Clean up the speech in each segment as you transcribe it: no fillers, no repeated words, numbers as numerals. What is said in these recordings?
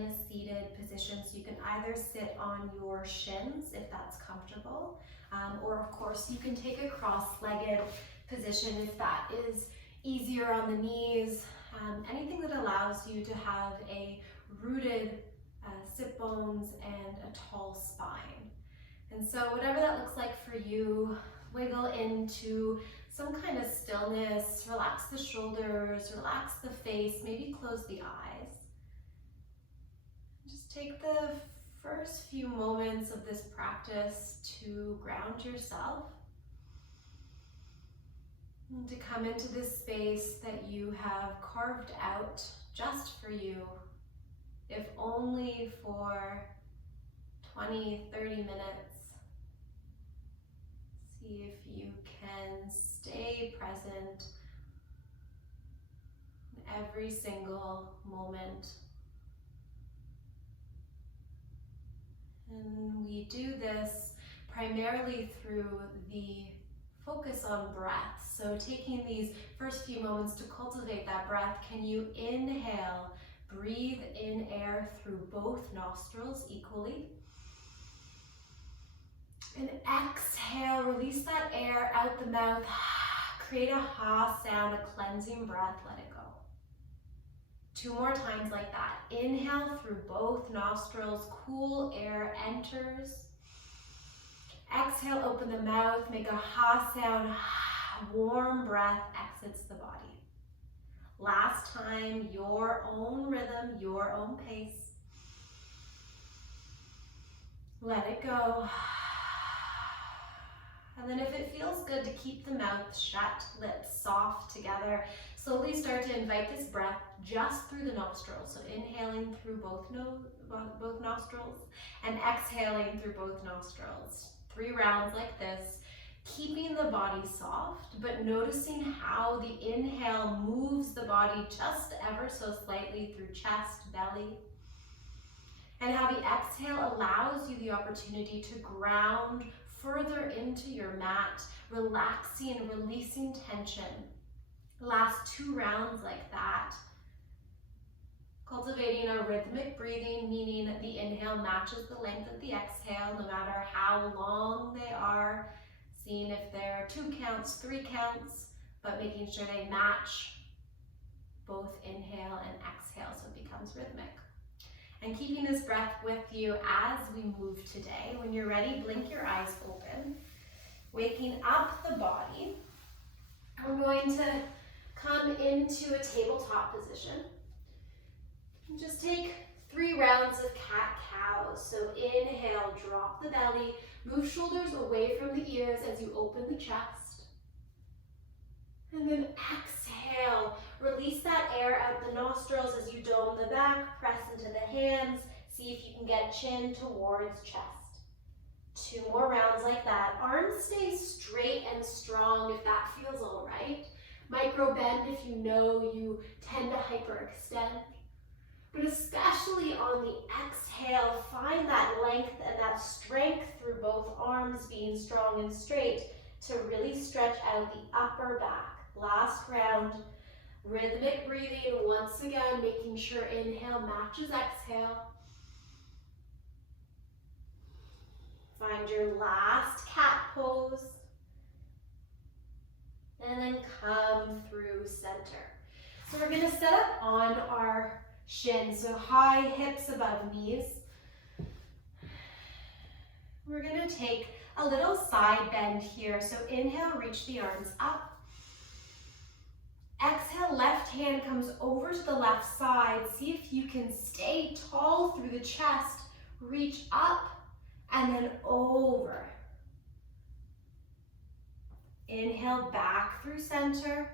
in a seated position, so you can either sit on your shins if that's comfortable, or of course you can take a cross-legged position if that is easier on the knees. Anything that allows you to have a rooted sit bones and a tall spine. And so whatever that looks like for you, wiggle into some kind of stillness, relax the shoulders, relax the face, maybe close the eyes. Just take the first few moments of this practice to ground yourself and to come into this space that you have carved out just for you, if only for 20, 30 minutes. See if you can stay present in every single moment. And we do this primarily through the focus on breath. So taking these first few moments to cultivate that breath, can you inhale, breathe in air through both nostrils equally? And exhale, release that air out the mouth. Create a ha sound, a cleansing breath, let it go. 2 more times like that. Inhale through both nostrils, cool air enters. Exhale, open the mouth, make a ha sound, warm breath exits the body. Last time, your own rhythm, your own pace. Let it go. And then if it feels good to keep the mouth shut, lips soft together, slowly start to invite this breath just through the nostrils. So inhaling through both nostrils and exhaling through both nostrils. 3 rounds like this, keeping the body soft, but noticing how the inhale moves the body just ever so slightly through chest, belly. And how the exhale allows you the opportunity to ground further into your mat, relaxing and releasing tension. Last 2 rounds like that. Cultivating a rhythmic breathing, meaning the inhale matches the length of the exhale, no matter how long they are. Seeing if they're 2 counts, 3 counts, but making sure they match both inhale and exhale so it becomes rhythmic. And keeping this breath with you as we move today. When you're ready, blink your eyes open. Waking up the body. We're going to come into a tabletop position. And just take 3 rounds of cat-cow. So inhale, drop the belly, move shoulders away from the ears as you open the chest. And then exhale, release that air out the nostrils as you dome the back, press into the hands. See if you can get chin towards chest. 2 more rounds like that. Arms stay straight and strong if that feels all right. Micro bend if you know you tend to hyperextend. But especially on the exhale, find that length and that strength through both arms being strong and straight to really stretch out the upper back. Last round, rhythmic breathing once again, making sure inhale matches exhale. Find your last cat pose. And then come through center. So we're gonna set up on our shins, so high hips above knees. We're gonna take a little side bend here. So inhale, reach the arms up. Exhale, left hand comes over to the left side. See if you can stay tall through the chest. Reach up and then over. Inhale, back through center.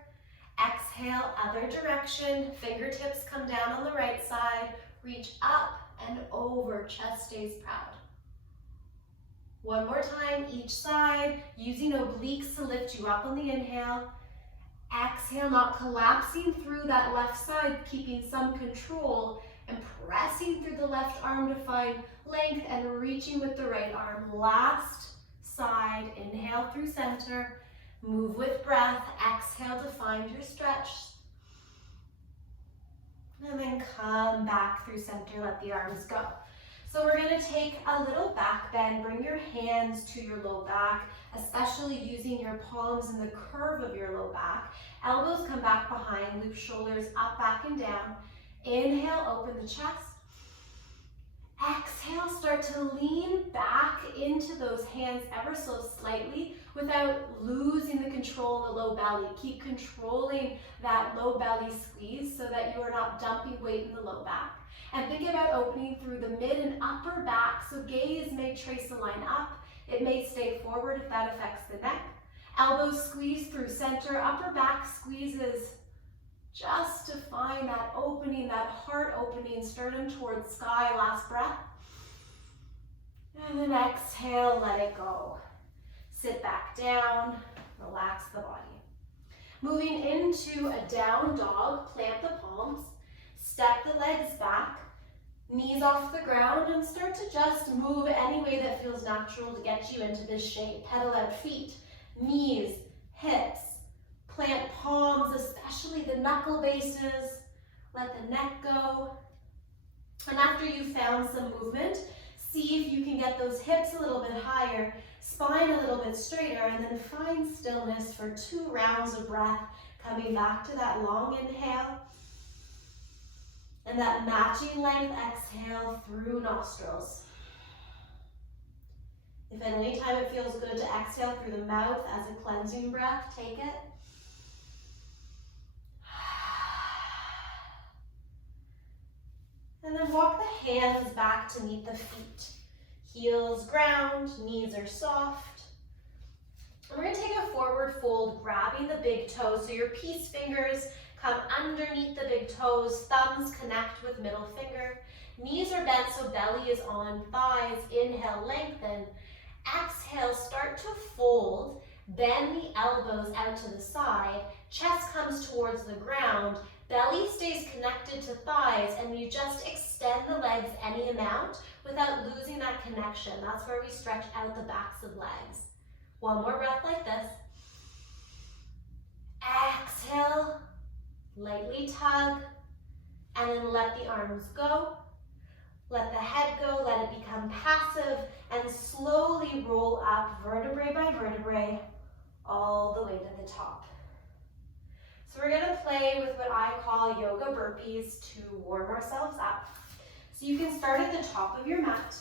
Exhale, other direction. Fingertips come down on the right side. Reach up and over. Chest stays proud. 1 more time, each side, using obliques to lift you up on the inhale. Exhale, not collapsing through that left side, keeping some control and pressing through the left arm to find length and reaching with the right arm. Last side, inhale through center, move with breath, exhale to find your stretch. And then come back through center, let the arms go. So we're gonna take a little back bend, bring your hands to your low back, especially using your palms in the curve of your low back. Elbows come back behind, loop shoulders up, back, and down. Inhale, open the chest. Exhale, start to lean back into those hands ever so slightly without losing the control in the low belly. Keep controlling that low belly squeeze so that you are not dumping weight in the low back. And think about opening through the mid and upper back, so gaze may trace a line up. It may stay forward if that affects the neck. Elbows squeeze through center, upper back squeezes just to find that opening, that heart opening, sternum towards sky, last breath. And then exhale, let it go. Sit back down, relax the body. Moving into a down dog, plant the palms, step the legs back, knees off the ground, and start to just move any way that feels natural to get you into this shape. Pedal out feet, knees, hips. Plant palms, especially the knuckle bases. Let the neck go. And after you've found some movement, see if you can get those hips a little bit higher, spine a little bit straighter, and then find stillness for 2 rounds of breath, coming back to that long inhale. And that matching length exhale through nostrils. If at any time it feels good to exhale through the mouth as a cleansing breath, take it. And then walk the hands back to meet the feet. Heels ground, knees are soft. And we're gonna take a forward fold, grabbing the big toes. So your peace fingers come underneath the big toes, thumbs connect with middle finger. Knees are bent so belly is on thighs. Inhale, lengthen. Exhale, start to fold. Bend the elbows out to the side. Chest comes towards the ground. Belly stays connected to thighs, and you just extend the legs any amount without losing that connection. That's where we stretch out the backs of legs. One more breath like this. Exhale, lightly tug, and then let the arms go. Let the head go, let it become passive, and slowly roll up vertebrae by vertebrae all the way to the top. So we're gonna play with what I call yoga burpees to warm ourselves up. So you can start at the top of your mat.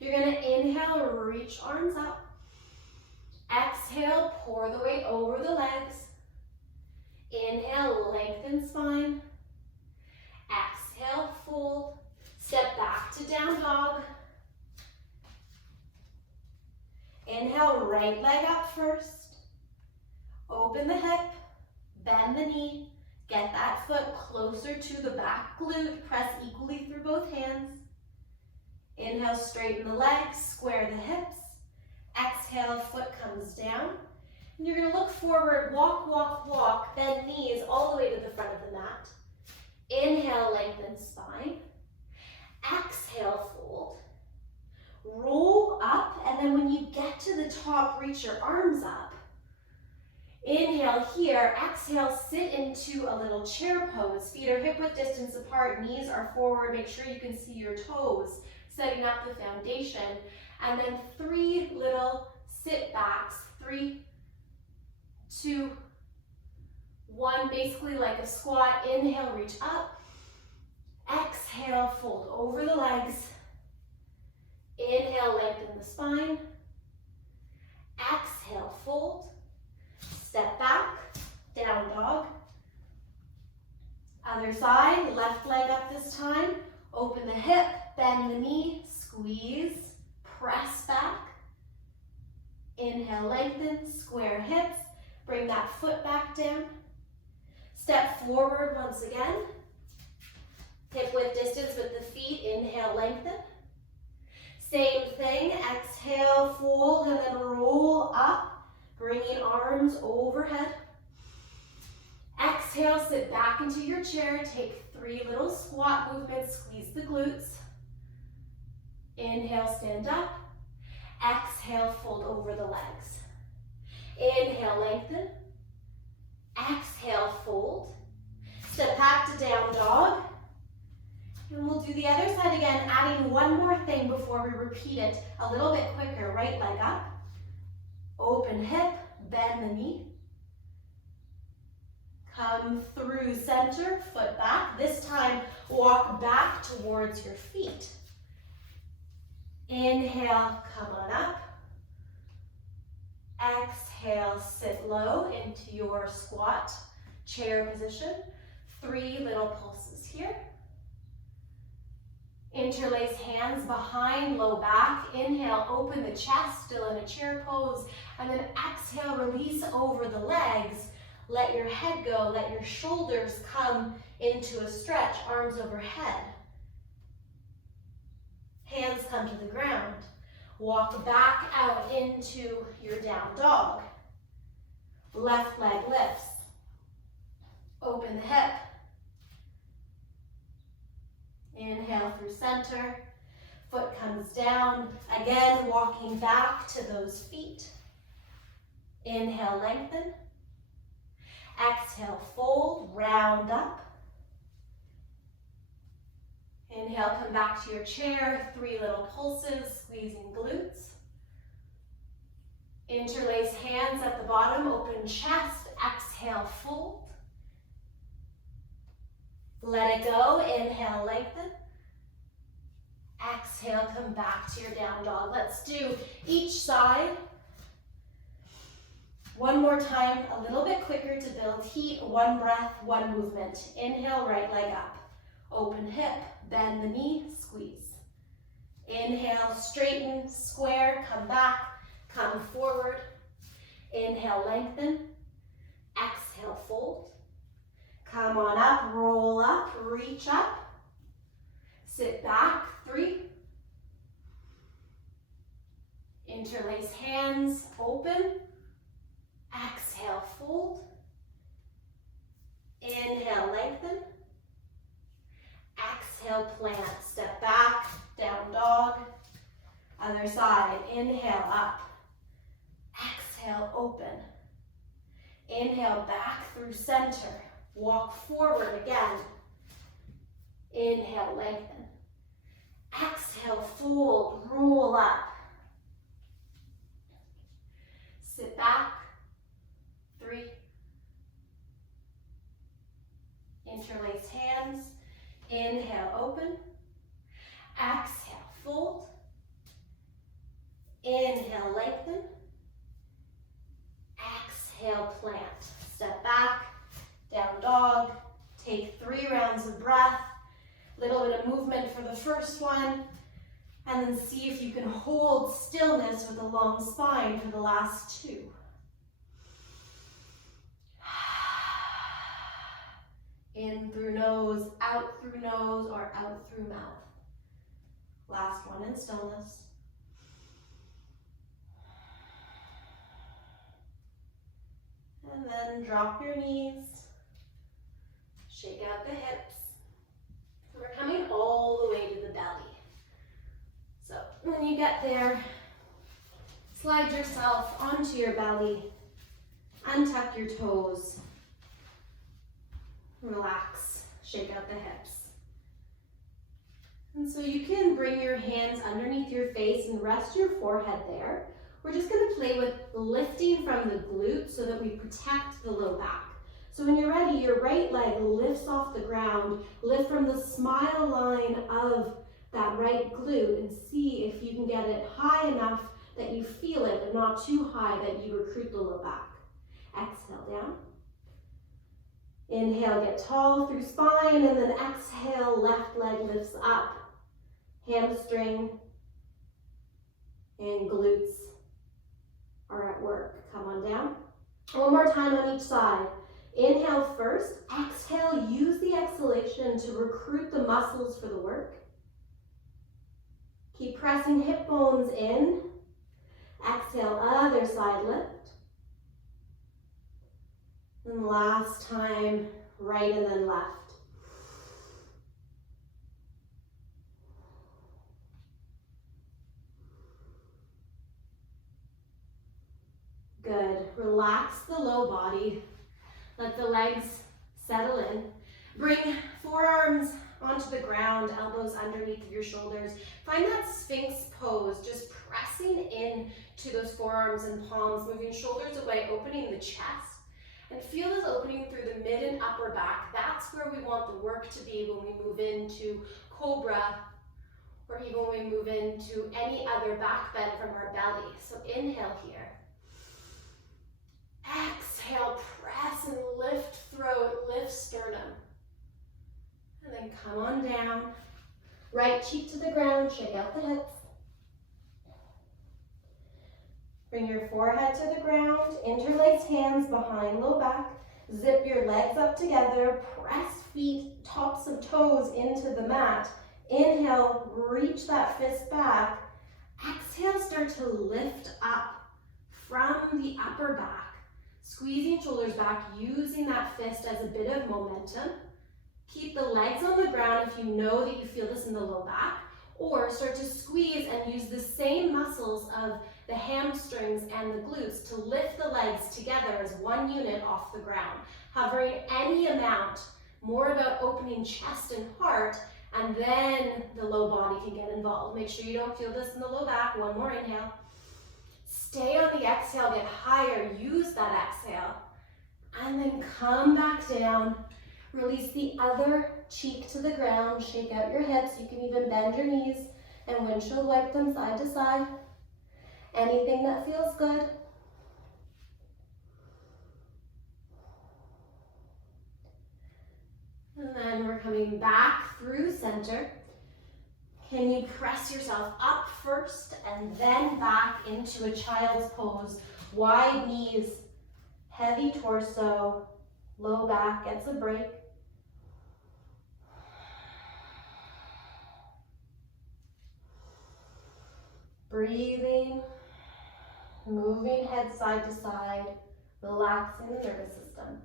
You're gonna inhale, reach arms up. Exhale, pour the weight over the legs. Inhale, lengthen spine. Exhale, fold. Step back to down dog. Inhale, right leg up first. Open the hip. Bend the knee, get that foot closer to the back glute, press equally through both hands. Inhale, straighten the legs, square the hips. Exhale, foot comes down. And you're gonna look forward, walk, walk, walk, bend knees all the way to the front of the mat. Inhale, lengthen spine. Exhale, fold. Roll up, and then when you get to the top, reach your arms up. Inhale here, exhale, sit into a little chair pose. Feet are hip-width distance apart, knees are forward. Make sure you can see your toes, setting up the foundation. And then 3 little sit backs, 3, 2, 1, basically like a squat. Inhale, reach up. Exhale, fold over the legs. Inhale, lengthen the spine. Exhale, fold. Step back, down dog. Other side, left leg up this time. Open the hip, bend the knee, squeeze, press back. Inhale, lengthen, square hips. Bring that foot back down. Step forward once again. Hip width distance with the feet. Inhale, lengthen. Same thing, exhale, fold, and then roll up. Bringing arms overhead. Exhale, sit back into your chair. Take 3 little squat movements. Squeeze the glutes. Inhale, stand up. Exhale, fold over the legs. Inhale, lengthen. Exhale, fold. Step back to down dog. And we'll do the other side again, adding one more thing before we repeat it a little bit quicker. Right leg up, open hip, bend the knee. Come through center, foot back. This time, walk back towards your feet. Inhale, come on up. Exhale, sit low into your squat chair position. 3 little pulses here. Interlace hands behind low back. Inhale, open the chest, still in a chair pose. And then exhale, release over the legs. Let your head go, let your shoulders come into a stretch, arms overhead. Hands come to the ground. Walk back out into your down dog. Left leg lifts. Open the hip. Inhale through center. Foot comes down. Again, walking back to those feet. Inhale, lengthen. Exhale, fold, round up. Inhale, come back to your chair. 3 little pulses, squeezing glutes. Interlace hands at the bottom, open chest. Exhale, fold. Let it go. Inhale, lengthen. Exhale, come back to your down dog. Let's do each side. One more time, a little bit quicker to build heat. 1 breath, 1 movement. Inhale, right leg up. Open hip, bend the knee, squeeze. Inhale, straighten, square, come back, come forward. Inhale, lengthen. Exhale, fold. Come on up, roll up, reach up. Sit back, 3. Interlace hands, open. Exhale, fold. Inhale, lengthen. Exhale, plant. Step back, down dog. Other side. Inhale, up. Exhale, open. Inhale, back through center. Walk forward again. Inhale, lengthen. Exhale, fold, roll up. Sit back. 3. Interlace hands. Inhale, open. Exhale, fold. Inhale, lengthen. Exhale, plant. Step back, down dog. Take 3 rounds of breath. Little bit of movement for the first one. And then see if you can hold stillness with a long spine for the last 2. In through nose, out through nose, or out through mouth. Last one in stillness. And then drop your knees. Shake out the hips. So we're coming all the way to the belly. So when you get there, slide yourself onto your belly. Untuck your toes. Relax, shake out the hips. And so you can bring your hands underneath your face and rest your forehead there. We're just gonna play with lifting from the glute so that we protect the low back. So when you're ready, your right leg lifts off the ground. Lift from the smile line of that right glute and see if you can get it high enough that you feel it, but not too high that you recruit the low back. Exhale down. Inhale, get tall through spine, and then exhale, left leg lifts up. Hamstring and glutes are at work. Come on down. One more time on each side. Inhale first. Exhale, use the exhalation to recruit the muscles for the work. Keep pressing hip bones in. Exhale, other side lift. And last time, right and then left. Good. Relax the low body. Let the legs settle in. Bring forearms onto the ground, elbows underneath your shoulders. Find that Sphinx pose, just pressing in to those forearms and palms, moving shoulders away, opening the chest. And feel this opening through the mid and upper back. That's where we want the work to be when we move into Cobra, or even when we move into any other back bend from our belly. So inhale here. Exhale, press and lift throat, lift sternum. And then come on down. Right cheek to the ground, shake out the hips. Bring your forehead to the ground, interlace hands behind low back. Zip your legs up together, press feet, tops of toes into the mat. Inhale, reach that fist back. Exhale, start to lift up from the upper back. Squeezing shoulders back, using that fist as a bit of momentum. Keep the legs on the ground if you know that you feel this in the low back, or start to squeeze and use the same muscles of the hamstrings and the glutes to lift the legs together as one unit off the ground. Hovering any amount, more about opening chest and heart, and then the low body can get involved. Make sure you don't feel this in the low back. One more inhale. Stay on the exhale, get higher, use that exhale, and then come back down. Release the other cheek to the ground, shake out your hips. You can even bend your knees and windshield wipe them side to side. Anything that feels good. And then we're coming back through center. Can you press yourself up first and then back into a child's pose? Wide knees, heavy torso, low back gets a break. Breathing, moving head side to side, relaxing the nervous system.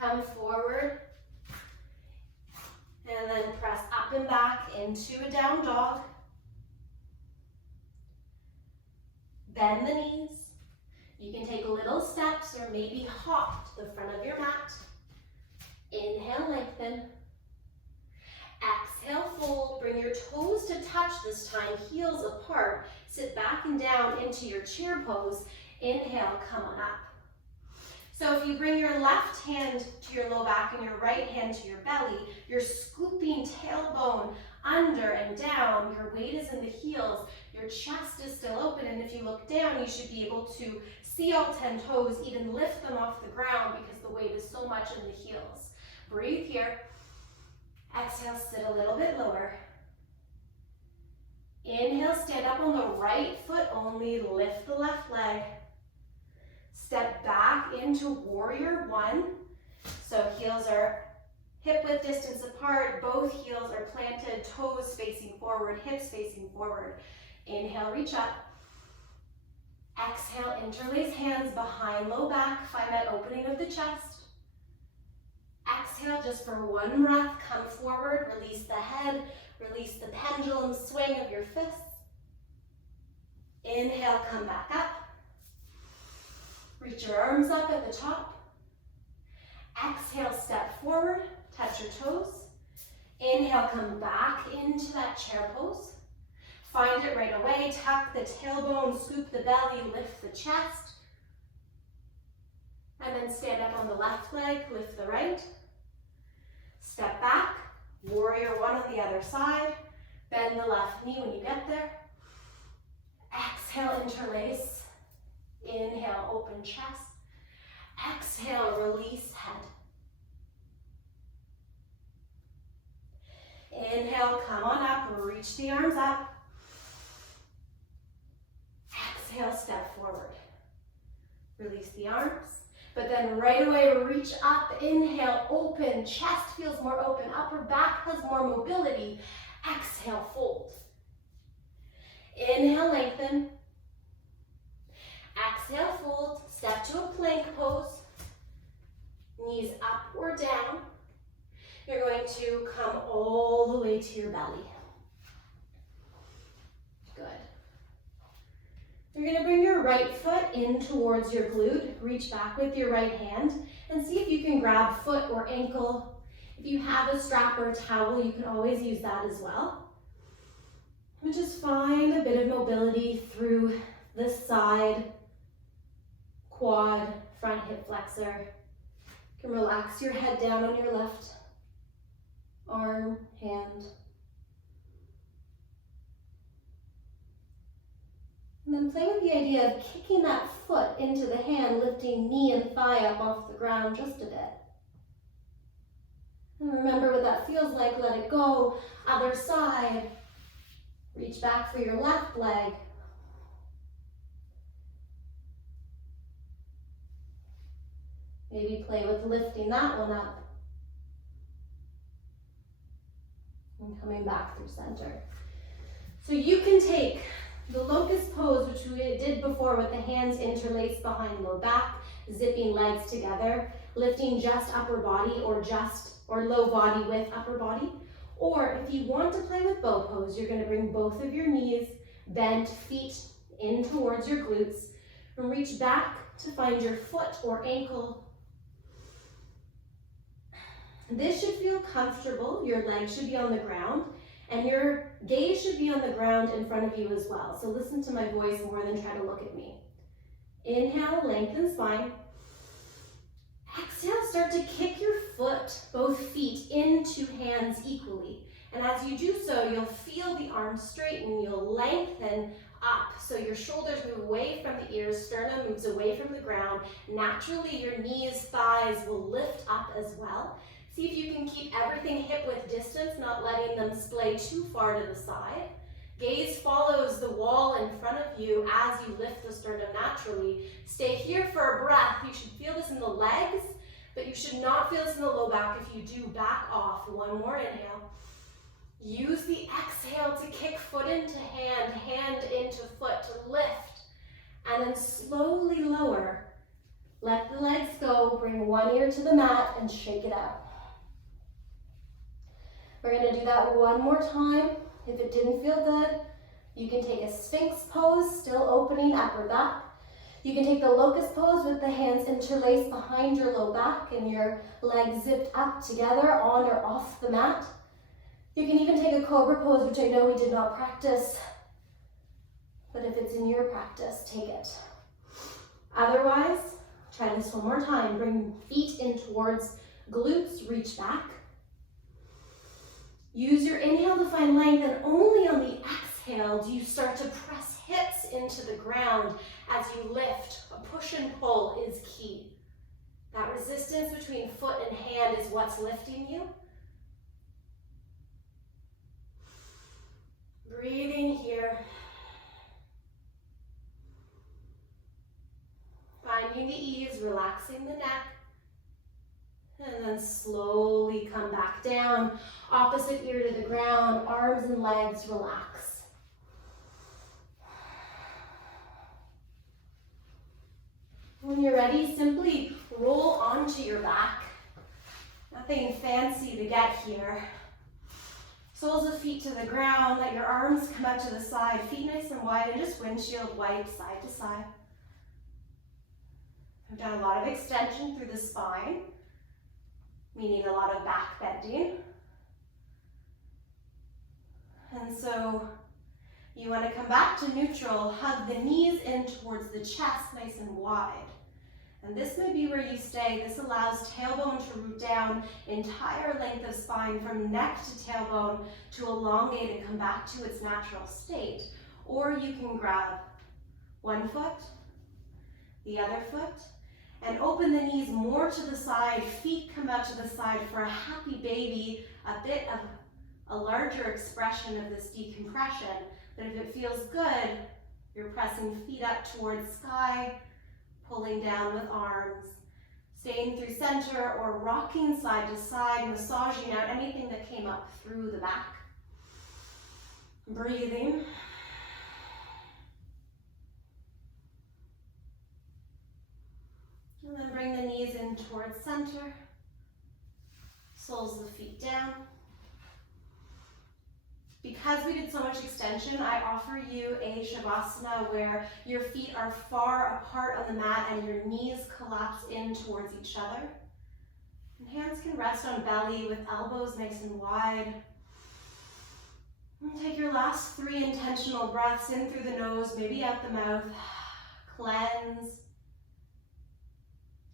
Come forward, and then press up and back into a down dog. Bend the knees. You can take little steps or maybe hop to the front of your mat. Inhale, lengthen. Exhale, fold. Bring your toes to touch this time, heels apart. Sit back and down into your chair pose. Inhale, come on up. So if you bring your left hand to your low back and your right hand to your belly, you're scooping tailbone under and down. Your weight is in the heels. Your chest is still open, and if you look down, you should be able to see all 10 toes, even lift them off the ground because the weight is so much in the heels. Breathe here. Exhale, sit a little bit lower. Inhale, stand up on the right foot only, lift the left leg. Step back into warrior one. So heels are hip width distance apart, both heels are planted, toes facing forward, hips facing forward. Inhale, reach up. Exhale, interlace hands behind low back, find that opening of the chest. Exhale, just for one breath, come forward, release the head, release the pendulum swing of your fists. Inhale, come back up. Reach your arms up at the top. Exhale, step forward, touch your toes. Inhale, come back into that chair pose. Find it right away, tuck the tailbone, scoop the belly, lift the chest. And then stand up on the left leg, lift the right. Step back, warrior one on the other side. Bend the left knee when you get there. Exhale, interlace. Inhale, open chest. Exhale, release head. Inhale, come on up, reach the arms up. Exhale, step forward. Release the arms, but then right away reach up. Inhale, open, chest feels more open, upper back has more mobility. Exhale, fold. Inhale, lengthen. Exhale, fold, step to a plank pose. Knees up or down. You're going to come all the way to your belly. Good. You're going to bring your right foot in towards your glute. Reach back with your right hand and see if you can grab foot or ankle. If you have a strap or a towel, you can always use that as well. And just find a bit of mobility through this side, quad, front hip flexor. You can relax your head down on your left arm, hand. And then play with the idea of kicking that foot into the hand, lifting knee and thigh up off the ground just a bit. And remember what that feels like, let it go. Other side. Reach back for your left leg. Maybe play with lifting that one up. And coming back through center. So you can take the locust pose, which we did before with the hands interlaced behind low back, zipping legs together, lifting just upper body or low body with upper body. Or if you want to play with bow pose, you're going to bring both of your knees bent, feet in towards your glutes, and reach back to find your foot or ankle. This should feel comfortable. Your legs should be on the ground, and your gaze should be on the ground in front of you as well. So listen to my voice more than try to look at me. Inhale, lengthen spine. Exhale, start to kick your foot, both feet, into hands equally. And as you do so, you'll feel the arms straighten, you'll lengthen up. So your shoulders move away from the ears, sternum moves away from the ground. Naturally, your knees, thighs will lift up as well. See if you can keep everything hip width distance, not letting them splay too far to the side. Gaze follows the wall in front of you as you lift the sternum naturally. Stay here for a breath. You should feel this in the legs, but you should not feel this in the low back. If you do, back off. One more inhale. Use the exhale to kick foot into hand, hand into foot to lift, and then slowly lower. Let the legs go. Bring one ear to the mat and shake it out. We're going to do that one more time. If it didn't feel good, you can take a Sphinx pose, still opening upper back. You can take the locust pose with the hands interlaced behind your low back and your legs zipped up together on or off the mat. You can even take a Cobra pose, which I know we did not practice, but if it's in your practice, take it. Otherwise, try this one more time. Bring feet in towards glutes, reach back. Use your inhale to find length, and only on the exhale do you start to press hips into the ground as you lift. A push and pull is key. That resistance between foot and hand is what's lifting you. Breathing here. Finding the ease, relaxing the neck. And then slowly come back down, opposite ear to the ground, arms and legs relax. When you're ready, simply roll onto your back. Nothing fancy to get here. Soles of feet to the ground, let your arms come out to the side, feet nice and wide, and just windshield wipe side to side. We've done a lot of extension through the spine, meaning a lot of back bending. And so you want to come back to neutral, hug the knees in towards the chest, nice and wide. And this may be where you stay. This allows tailbone to root down, entire length of spine from neck to tailbone to elongate and come back to its natural state. Or you can grab one foot, the other foot, and open the knees more to the side, feet come out to the side for a happy baby, a bit of a larger expression of this decompression. But if it feels good, you're pressing feet up towards sky, pulling down with arms, staying through center or rocking side to side, massaging out anything that came up through the back. Breathing. And then bring the knees in towards center, soles of the feet down. Because we did so much extension, I offer you a Shavasana where your feet are far apart on the mat and your knees collapse in towards each other. And hands can rest on belly with elbows nice and wide. And take your last 3 intentional breaths in through the nose, maybe out the mouth. Cleanse.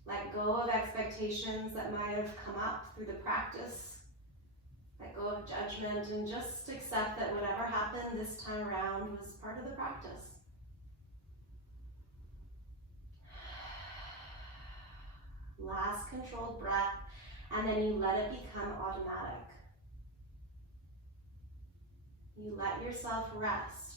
Let go of expectations that might have come up through the practice. Let go of judgment and just accept that whatever happened this time around was part of the practice. Last controlled breath, and then you let it become automatic. You let yourself rest.